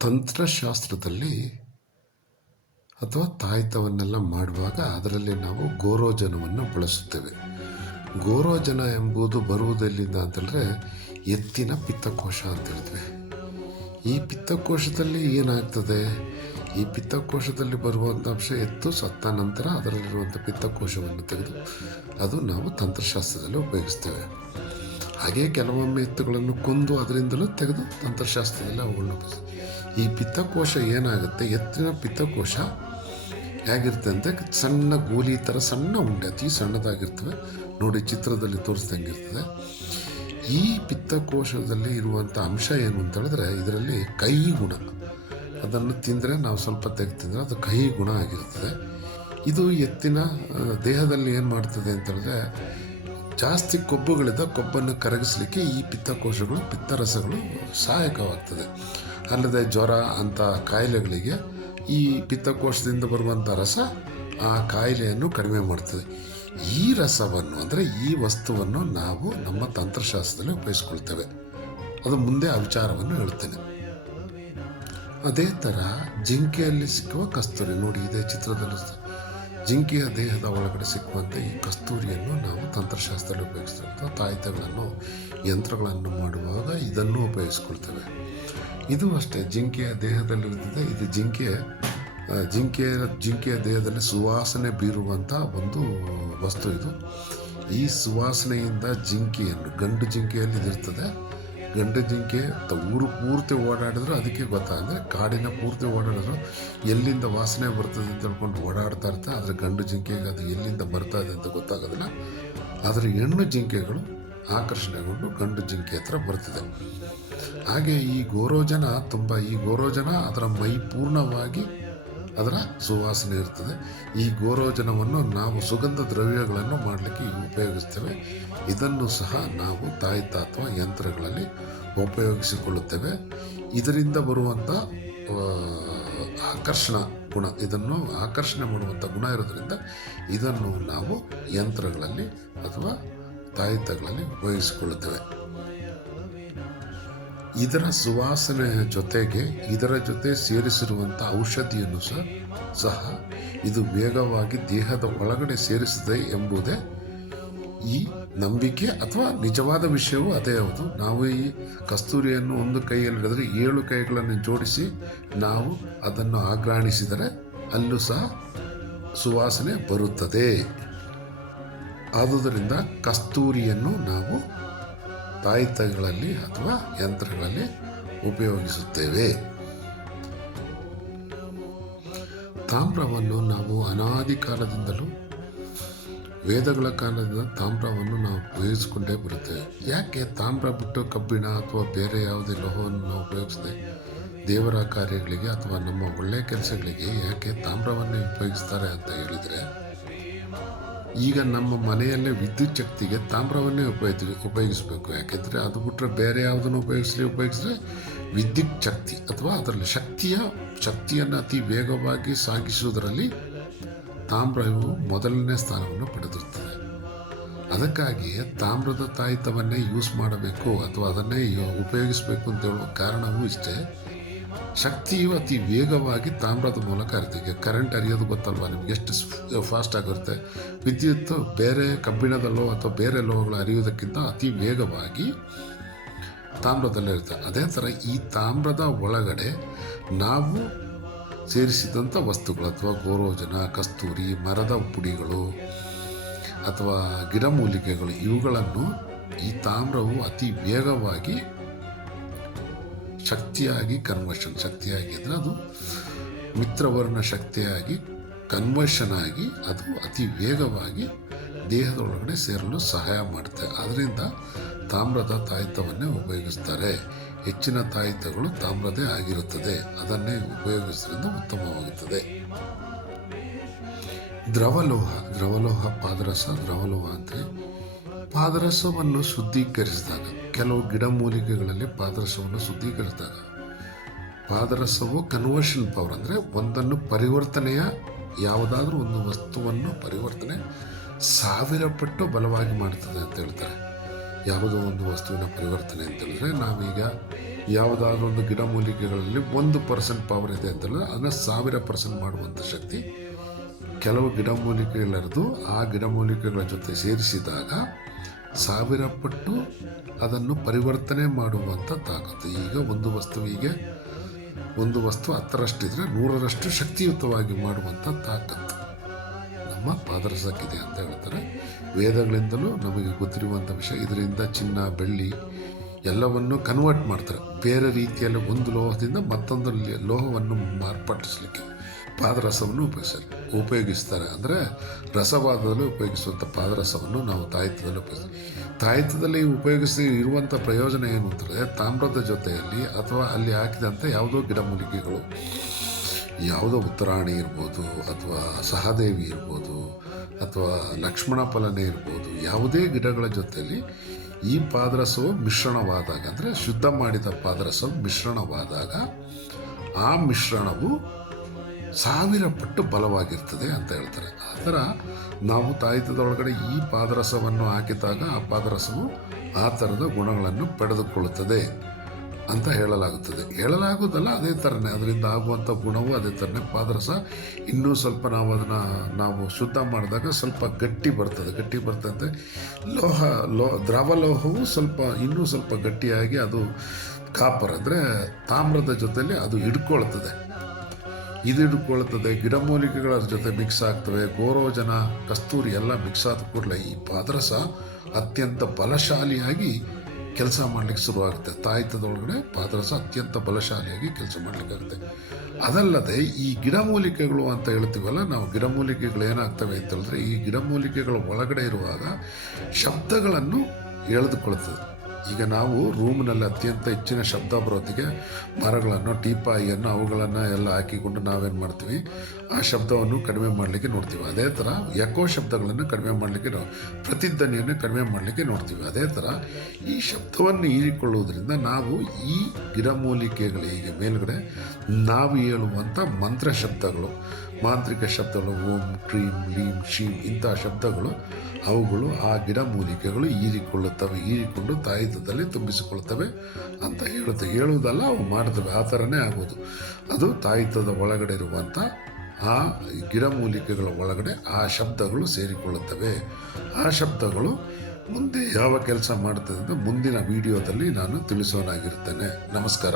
ತಂತ್ರಶಾಸ್ತ್ರದಲ್ಲಿ ಅಥವಾ ತಾಯ್ತವನ್ನೆಲ್ಲ ಮಾಡುವಾಗ ಅದರಲ್ಲಿ ನಾವು ಗೋರೋಜನವನ್ನು ಬಳಸುತ್ತೇವೆ. ಗೋರೋಜನ ಎಂಬುದು ಬರುವುದೆಲ್ಲಿಂದ ಅಂತಂದರೆ ಎತ್ತಿನ ಪಿತ್ತಕೋಶ ಅಂತ ಹೇಳ್ತೇವೆ. ಈ ಪಿತ್ತಕೋಶದಲ್ಲಿ ಏನಾಗ್ತದೆ, ಈ ಪಿತ್ತಕೋಶದಲ್ಲಿ ಬರುವಂಥ ಅಂಶ ಎತ್ತು ಸತ್ತ ನಂತರ ಅದರಲ್ಲಿರುವಂಥ ಪಿತ್ತಕೋಶವನ್ನು ತೆಗೆದು ಅದು ನಾವು ತಂತ್ರಶಾಸ್ತ್ರದಲ್ಲಿ ಉಪಯೋಗಿಸ್ತೇವೆ. ಹಾಗೆ ಕೆಲವೊಮ್ಮೆ ಎತ್ತುಗಳನ್ನು ಕೊಂದು ಅದರಿಂದಲೂ ತೆಗೆದು ತಂತ್ರಶಾಸ್ತ್ರದಲ್ಲಿ ಅವುಗಳನ್ನ ಉಪಯೋಗಿಸ್ತೇವೆ. ಈ ಪಿತ್ತಕೋಶ ಏನಾಗುತ್ತೆ, ಎತ್ತಿನ ಪಿತ್ತಕೋಶ ಹೇಗಿರುತ್ತೆ ಅಂದರೆ ಸಣ್ಣ ಗೋಲಿ ಥರ ಸಣ್ಣ ಉಂಡೆ, ಅತಿ ಸಣ್ಣದಾಗಿರ್ತವೆ ನೋಡಿ, ಚಿತ್ರದಲ್ಲಿ ತೋರಿಸ್ದಂಗಿರ್ತದೆ. ಈ ಪಿತ್ತಕೋಶದಲ್ಲಿ ಇರುವಂಥ ಅಂಶ ಏನು ಅಂತ ಹೇಳಿದ್ರೆ ಇದರಲ್ಲಿ ಕಹಿ ಗುಣ. ಅದನ್ನು ತಿಂದರೆ ನಾವು ಸ್ವಲ್ಪ ತಿಂದರೆ ಅದು ಕಹಿ ಗುಣ ಆಗಿರ್ತದೆ. ಇದು ಎತ್ತಿನ ದೇಹದಲ್ಲಿ ಏನು ಮಾಡ್ತದೆ ಅಂತ ಹೇಳಿದ್ರೆ ಜಾಸ್ತಿ ಕೊಬ್ಬುಗಳಿಂದ ಕೊಬ್ಬನ್ನು ಕರಗಿಸಲಿಕ್ಕೆ ಈ ಪಿತ್ತಕೋಶಗಳು ಪಿತ್ತರಸಗಳು ಸಹಾಯಕವಾಗ್ತದೆ. ಅಲ್ಲದೆ ಜ್ವರ ಅಂಥ ಕಾಯಿಲೆಗಳಿಗೆ ಈ ಪಿತ್ತಕೋಶದಿಂದ ಬರುವಂಥ ರಸ ಆ ಕಾಯಿಲೆಯನ್ನು ಕಡಿಮೆ ಮಾಡ್ತದೆ. ಈ ರಸವನ್ನು ಅಂದರೆ ಈ ವಸ್ತುವನ್ನು ನಾವು ನಮ್ಮ ತಂತ್ರಶಾಸ್ತ್ರದಲ್ಲಿ ಉಪಯೋಗಿಸ್ಕೊಳ್ತೇವೆ. ಅದು ಮುಂದೆ ಆ ವಿಚಾರವನ್ನು ಹೇಳ್ತೇನೆ. ಅದೇ ಥರ ಜಿಂಕೆಯಲ್ಲಿ ಸಿಕ್ಕುವ ಕಸ್ತೂರಿ ನೋಡಿ, ಇದೇ ಚಿತ್ರದಲ್ಲಿ ಜಿಂಕೆಯ ದೇಹದ ಒಳಗಡೆ ಸಿಕ್ಕುವಂಥ ಈ ಕಸ್ತೂರಿಯನ್ನು ನಾವು ತಂತ್ರಶಾಸ್ತ್ರದಲ್ಲಿ ಉಪಯೋಗಿಸ್ತೇವೆ. ತಾಯ್ತಗಳನ್ನು ಯಂತ್ರಗಳನ್ನು ಮಾಡುವಾಗ ಇದನ್ನು ಉಪಯೋಗಿಸ್ಕೊಳ್ತೇವೆ. ಇದು ಅಷ್ಟೇ ಜಿಂಕೆಯ ದೇಹದಲ್ಲಿರ್ತದೆ. ಇದು ಜಿಂಕೆಯ ದೇಹದಲ್ಲಿ ಸುವಾಸನೆ ಬೀರುವಂಥ ಒಂದು ವಸ್ತು ಇದು. ಈ ಸುವಾಸನೆಯಿಂದ ಜಿಂಕೆಯನ್ನು, ಗಂಡು ಜಿಂಕೆಯಲ್ಲಿ ಇದಿರ್ತದೆ. ಗಂಡು ಜಿಂಕೆ ಊರು ಪೂರ್ತಿ ಓಡಾಡಿದ್ರು ಅದಕ್ಕೆ ಗೊತ್ತಾಗಂದರೆ ಕಾಡಿನ ಪೂರ್ತಿ ಓಡಾಡಿದ್ರು ಎಲ್ಲಿಂದ ವಾಸನೆ ಬರ್ತದೆ ಅಂತ ಹೇಳ್ಕೊಂಡು ಓಡಾಡ್ತಾ ಇರ್ತಾರೆ. ಆದರೆ ಗಂಡು ಜಿಂಕೆಗೆ ಅದು ಎಲ್ಲಿಂದ ಬರ್ತಾ ಇದೆ ಅಂತ ಗೊತ್ತಾಗೋದಿಲ್ಲ. ಆದರೆ ಹೆಣ್ಣು ಜಿಂಕೆಗಳು ಆಕರ್ಷಣೆಗೊಂಡು ಗಂಡು ಜಿಂಕೆ ಹತ್ರ ಬರ್ತದೆ. ಹಾಗೆ ಈ ಗೋರೋಜನ ಅದರ ಮೈ ಪೂರ್ಣವಾಗಿ ಅದರ ಸುವಾಸನೆ ಇರ್ತದೆ. ಈ ಗೋರೋಜನವನ್ನು ನಾವು ಸುಗಂಧ ದ್ರವ್ಯಗಳನ್ನು ಮಾಡಲಿಕ್ಕೆ ಉಪಯೋಗಿಸ್ತೇವೆ. ಇದನ್ನು ಸಹ ನಾವು ತಾಯ್ತ ಯಂತ್ರಗಳಲ್ಲಿ ಉಪಯೋಗಿಸಿಕೊಳ್ಳುತ್ತೇವೆ. ಇದರಿಂದ ಬರುವಂಥ ಆಕರ್ಷಣ ಗುಣ, ಇದನ್ನು ಆಕರ್ಷಣೆ ಮಾಡುವಂಥ ಗುಣ ಇರೋದ್ರಿಂದ ಇದನ್ನು ನಾವು ಯಂತ್ರಗಳಲ್ಲಿ ಅಥವಾ ತಾಯ್ತಗಳಲ್ಲಿ ಉಪಯೋಗಿಸಿಕೊಳ್ಳುತ್ತೇವೆ. ಇದರ ಸುವಾಸನೆಯ ಜೊತೆಗೆ ಇದರ ಜೊತೆ ಸೇರಿಸಿರುವಂಥ ಔಷಧಿಯನ್ನು ಸಹ ಇದು ವೇಗವಾಗಿ ದೇಹದ ಒಳಗಡೆ ಸೇರಿಸಿದೆ ಎಂಬುದೇ ಈ ನಂಬಿಕೆ ಅಥವಾ ನಿಜವಾದ ವಿಷಯವೂ ಅದೇ ಹೌದು. ನಾವು ಈ ಕಸ್ತೂರಿಯನ್ನು ಒಂದು ಕೈಯಲ್ಲಿ ಹಿಡಿದ್ರೆ 7 ಕೈಗಳನ್ನು ಜೋಡಿಸಿ ನಾವು ಅದನ್ನು ಆಘ್ರಾಣಿಸಿದರೆ ಅಲ್ಲೂ ಸಹ ಸುವಾಸನೆ ಬರುತ್ತದೆ. ಆದುದರಿಂದ ಕಸ್ತೂರಿಯನ್ನು ನಾವು ತಾಯ್ತಗಳಲ್ಲಿ ಅಥವಾ ಯಂತ್ರಗಳಲ್ಲಿ ಉಪಯೋಗಿಸುತ್ತೇವೆ. ತಾಮ್ರವನ್ನು ನಾವು ಅನಾದಿ ಕಾಲದಿಂದಲೂ ವೇದಗಳ ಕಾಲದಿಂದ ತಾಮ್ರವನ್ನು ನಾವು ಉಪಯೋಗಿಸಿಕೊಂಡೇ ಬರುತ್ತೇವೆ. ಯಾಕೆ ತಾಮ್ರ ಬಿಟ್ಟು ಕಬ್ಬಿಣ ಅಥವಾ ಬೇರೆ ಯಾವುದೇ ಲೋಹವನ್ನು ನಾವು ಉಪಯೋಗಿಸದೆ ದೇವರ ಕಾರ್ಯಗಳಿಗೆ ಅಥವಾ ನಮ್ಮ ಒಳ್ಳೆಯ ಕೆಲಸಗಳಿಗೆ ಯಾಕೆ ತಾಮ್ರವನ್ನೇ ಉಪಯೋಗಿಸ್ತಾರೆ ಅಂತ ಹೇಳಿದರೆ, ಈಗ ನಮ್ಮ ಮನೆಯಲ್ಲೇ ವಿದ್ಯುತ್ ಶಕ್ತಿಗೆ ತಾಮ್ರವನ್ನೇ ಉಪಯೋಗಿಸಬೇಕು. ಯಾಕೆಂದರೆ ಅದು ಬಿಟ್ಟರೆ ಬೇರೆ ಯಾವುದನ್ನು ಉಪಯೋಗಿಸಿದ್ರೆ ವಿದ್ಯುತ್ ಶಕ್ತಿ ಅಥವಾ ಅದರಲ್ಲಿ ಶಕ್ತಿಯನ್ನು ಅತಿ ವೇಗವಾಗಿ ಸಾಗಿಸುವುದರಲ್ಲಿ ತಾಮ್ರವು ಮೊದಲನೇ ಸ್ಥಾನವನ್ನು ಪಡೆದಿರುತ್ತದೆ. ಅದಕ್ಕಾಗಿ ತಾಮ್ರದ ತಾಯ್ತವನ್ನೇ ಯೂಸ್ ಮಾಡಬೇಕು ಅಥವಾ ಅದನ್ನೇ ಉಪಯೋಗಿಸಬೇಕು ಅಂತ ಹೇಳುವ ಕಾರಣವೂ ಇಷ್ಟೇ. ಶಕ್ತಿಯು ಅತಿ ವೇಗವಾಗಿ ತಾಮ್ರದ ಮೂಲಕ ಹರಿತೀವಿ. ಕರೆಂಟ್ ಹರಿಯೋದು ಗೊತ್ತಲ್ವ ನಿಮ್ಗೆ, ಎಷ್ಟು ಫಾಸ್ಟ್ ಆಗಿರುತ್ತೆ. ವಿದ್ಯುತ್ ಬೇರೆ ಕಬ್ಬಿಣದಲ್ಲೋ ಅಥವಾ ಬೇರೆ ಲೋಹಗಳು ಹರಿಯೋದಕ್ಕಿಂತ ಅತಿ ವೇಗವಾಗಿ ತಾಮ್ರದಲ್ಲೇ ಇರುತ್ತೆ. ಅದೇ ಥರ ಈ ತಾಮ್ರದ ಒಳಗಡೆ ನಾವು ಸೇರಿಸಿದಂಥ ವಸ್ತುಗಳು ಅಥವಾ ಗೋರೋಜನ, ಕಸ್ತೂರಿ, ಮರದ ಪುಡಿಗಳು ಅಥವಾ ಗಿಡಮೂಲಿಕೆಗಳು ಇವುಗಳನ್ನು ಈ ತಾಮ್ರವು ಅತಿ ವೇಗವಾಗಿ ಶಕ್ತಿಯಾಗಿ ಅಂದರೆ ಅದು ಮಿತ್ರವರ್ಣ ಶಕ್ತಿಯಾಗಿ ಕನ್ವರ್ಷನ್ ಆಗಿ ಅದು ಅತಿ ವೇಗವಾಗಿ ದೇಹದೊಳಗಡೆ ಸೇರಲು ಸಹಾಯ ಮಾಡುತ್ತೆ. ಅದರಿಂದ ತಾಮ್ರದ ತಾಯ್ತವನ್ನೇ ಉಪಯೋಗಿಸ್ತಾರೆ. ಹೆಚ್ಚಿನ ತಾಯ್ತಗಳು ತಾಮ್ರದೇ ಆಗಿರುತ್ತದೆ. ಅದನ್ನೇ ಉಪಯೋಗಿಸೋದ್ರಿಂದ ಉತ್ತಮವಾಗುತ್ತದೆ. ದ್ರವಲೋಹ ಪಾದರಸ ದ್ರವಲೋಹ ಅಂದರೆ ಪಾದರಸವನ್ನು ಶುದ್ಧೀಕರಿಸಿದಾಗ, ಕೆಲವು ಗಿಡಮೂಲಿಕೆಗಳಲ್ಲಿ ಪಾದರಸವನ್ನು ಶುದ್ಧೀಕರಿಸಿದಾಗ ಪಾದರಸವು ಕನ್ವರ್ಷನ್ ಪವರ್ ಅಂದರೆ ಒಂದನ್ನು ಪರಿವರ್ತನೆಯ ಯಾವುದಾದ್ರೂ ಒಂದು ವಸ್ತುವನ್ನು ಪರಿವರ್ತನೆ 1000 ಪಟ್ಟು ಬಲವಾಗಿ ಮಾಡ್ತದೆ ಅಂತ ಹೇಳ್ತಾರೆ. ಯಾವುದೋ ಒಂದು ವಸ್ತುವಿನ ಪರಿವರ್ತನೆ ಅಂತ ಹೇಳಿದ್ರೆ ನಾವೀಗ ಯಾವುದಾದ್ರೂ ಒಂದು ಗಿಡಮೂಲಿಕೆಗಳಲ್ಲಿ 1% ಪವರ್ ಇದೆ ಅಂತಲ್ಲ, ಅದನ್ನು 1000% ಮಾಡುವಂಥ ಶಕ್ತಿ ಕೆಲವು ಗಿಡಮೂಲಿಕೆಗಳಿರೋದು. ಆ ಗಿಡಮೂಲಿಕೆಗಳ ಜೊತೆ ಸೇರಿಸಿದಾಗ 1000 ಪಟ್ಟು ಅದನ್ನು ಪರಿವರ್ತನೆ ಮಾಡುವಂಥ ತಾಕತ್ತು. ಈಗ ಒಂದು ವಸ್ತು 10ರಷ್ಟಿದ್ರೆ 100ರಷ್ಟು ಶಕ್ತಿಯುತವಾಗಿ ಮಾಡುವಂಥ ತಾಕತ್ತು ನಮ್ಮ ಪಾದರಸಕ್ಕಿದೆ ಅಂತ ಹೇಳ್ತಾರೆ. ವೇದಗಳಿಂದಲೂ ನಮಗೆ ಗೊತ್ತಿರುವಂಥ ವಿಷಯ. ಇದರಿಂದ ಚಿನ್ನ, ಬೆಳ್ಳಿ ಎಲ್ಲವನ್ನು ಕನ್ವರ್ಟ್ ಮಾಡ್ತಾರೆ. ಬೇರೆ ರೀತಿಯಲ್ಲಿ ಒಂದು ಲೋಹದಿಂದ ಮತ್ತೊಂದು ಲೋಹವನ್ನು ಮಾರ್ಪಡಿಸಲಿಕ್ಕೆ ಪಾದರಸವನ್ನು ಉಪಯೋಗಿಸ್ತಾರೆ. ಅಂದರೆ ರಸವಾದದಲ್ಲಿ ಉಪಯೋಗಿಸುವಂಥ ಪಾದರಸವನ್ನು ನಾವು ತಾಯಿತದಲ್ಲಿ ಉಪಯೋಗಿಸ್ತೀವಿ. ತಾಯಿತದಲ್ಲಿ ಉಪಯೋಗಿಸಿ ಇರುವಂಥ ಪ್ರಯೋಜನ ಏನು ಅಂತಂದರೆ, ತಾಮ್ರದ ಜೊತೆಯಲ್ಲಿ ಅಥವಾ ಅಲ್ಲಿ ಹಾಕಿದಂಥ ಯಾವುದೋ ಗಿಡಮೂಲಿಕೆಗಳು, ಯಾವುದೋ ಉತ್ತರಾಣಿ ಇರ್ಬೋದು, ಅಥವಾ ಸಹದೇವಿ ಇರ್ಬೋದು, ಅಥವಾ ಲಕ್ಷ್ಮಣ ಫಲನೆ ಇರ್ಬೋದು, ಯಾವುದೇ ಗಿಡಗಳ ಜೊತೆಯಲ್ಲಿ ಈ ಪಾದರಸವು ಮಿಶ್ರಣವಾದಾಗ, ಅಂದರೆ ಶುದ್ಧ ಮಾಡಿದ ಪಾದರಸವು ಮಿಶ್ರಣವಾದಾಗ ಆ ಮಿಶ್ರಣವು 1000 ಪಟ್ಟು ಬಲವಾಗಿರ್ತದೆ ಅಂತ ಹೇಳ್ತಾರೆ. ಆ ಥರ ನಾವು ತಾಯಿತದೊಳಗಡೆ ಈ ಪಾದರಸವನ್ನು ಹಾಕಿದಾಗ ಆ ಪಾದರಸವು ಆ ಥರದ ಗುಣಗಳನ್ನು ಪಡೆದುಕೊಳ್ಳುತ್ತದೆ ಅಂತ ಹೇಳಲಾಗುವುದಲ್ಲ, ಅದೇ ಥರನೇ ಅದರಿಂದ ಆಗುವಂಥ ಗುಣವು ಅದೇ ಥರನೇ. ಪಾದರಸ ಇನ್ನೂ ಸ್ವಲ್ಪ ನಾವು ಶುದ್ಧ ಮಾಡಿದಾಗ ಸ್ವಲ್ಪ ಗಟ್ಟಿ ಬರ್ತದೆ ಅಂದರೆ ದ್ರವಲೋಹವು ಇನ್ನೂ ಸ್ವಲ್ಪ ಗಟ್ಟಿಯಾಗಿ ಅದು ಕಾಪರ್ ಅಂದರೆ ತಾಮ್ರದ ಜೊತೆಯಲ್ಲಿ ಅದು ಹಿಡ್ಕೊಳ್ತದೆ. ಗಿಡಮೂಲಿಕೆಗಳ ಜೊತೆ ಮಿಕ್ಸ್ ಆಗ್ತವೆ. ಗೋರೋಜನ, ಕಸ್ತೂರಿ ಎಲ್ಲ ಮಿಕ್ಸ್ ಆದ ಕೂಡಲೇ ಈ ಪಾದರಸ ಅತ್ಯಂತ ಬಲಶಾಲಿಯಾಗಿ ಕೆಲಸ ಮಾಡಲಿಕ್ಕೆ ಶುರುವಾಗುತ್ತೆ. ತಾಯಿತದೊಳಗಡೆ ಪಾದರಸ ಅತ್ಯಂತ ಬಲಶಾಲಿಯಾಗಿ ಕೆಲಸ ಮಾಡಲಿಕ್ಕಾಗುತ್ತೆ. ಅದಲ್ಲದೆ ಈ ಗಿಡಮೂಲಿಕೆಗಳು ಅಂತ ಹೇಳ್ತೀವಲ್ಲ ನಾವು, ಗಿಡಮೂಲಿಕೆಗಳು ಏನಾಗ್ತವೆ ಅಂತ ಹೇಳಿದ್ರೆ, ಈ ಗಿಡಮೂಲಿಕೆಗಳ ಒಳಗಡೆ ಇರುವಾಗ ಶಬ್ದಗಳನ್ನು ಎಳೆದುಕೊಳ್ತದೆ. ಈಗ ನಾವು ರೂಮ್ನಲ್ಲಿ ಅತ್ಯಂತ ಹೆಚ್ಚಿನ ಶಬ್ದ ಬರೋದಿಗೆ ಮರಗಳನ್ನು, ಟೀಪಾಯಿಯನ್ನು, ಅವುಗಳನ್ನು ಎಲ್ಲ ಹಾಕಿಕೊಂಡು ನಾವೇನು ಮಾಡ್ತೀವಿ, ಆ ಶಬ್ದವನ್ನು ಕಡಿಮೆ ಮಾಡಲಿಕ್ಕೆ ನೋಡ್ತೀವಿ. ಅದೇ ಥರ ಎಕೋ ಶಬ್ದಗಳನ್ನು ಕಡಿಮೆ ಮಾಡಲಿಕ್ಕೆ, ಪ್ರತಿಧ್ವನಿಯನ್ನು ಕಡಿಮೆ ಮಾಡಲಿಕ್ಕೆ ನೋಡ್ತೀವಿ. ಅದೇ ಥರ ಈ ಶಬ್ದವನ್ನು ಹೀರಿಕೊಳ್ಳುವುದರಿಂದ ನಾವು ಈ ಗಿಡಮೂಲಿಕೆಗಳಿಗೆ ಮೇಲುಗಡೆ ನಾವು ಹೇಳುವಂಥ ಮಂತ್ರ ಶಬ್ದಗಳು, ಮಾಂತ್ರಿಕ ಶಬ್ದಗಳು, ಓಂ, ಕ್ರೀಂ, ಲೀಂ, ಶೀಂ ಇಂಥ ಶಬ್ದಗಳು ಅವುಗಳು ಆ ಗಿಡಮೂಲಿಕೆಗಳು ಹೀರಿಕೊಂಡು ತಾಯಿತದಲ್ಲಿ ತುಂಬಿಸಿಕೊಳ್ತವೆ ಅಂತ ಹೇಳುವುದಲ್ಲ, ಅವು ಮಾಡ್ತವೆ. ಆ ಥರನೇ ಆಗೋದು. ಅದು ತಾಯಿತದ ಒಳಗಡೆ ಇರುವಂಥ ಆ ಗಿಡಮೂಲಿಕೆಗಳ ಒಳಗಡೆ ಆ ಶಬ್ದಗಳು ಸೇರಿಕೊಳ್ಳುತ್ತವೆ. ಆ ಶಬ್ದಗಳು ಮುಂದೆ ಯಾವ ಕೆಲಸ ಮಾಡ್ತದೆ ಅಂತ ಮುಂದಿನ ವಿಡಿಯೋದಲ್ಲಿ ನಾನು ತಿಳಿಸೋನಾಗಿರ್ತೇನೆ. ನಮಸ್ಕಾರ.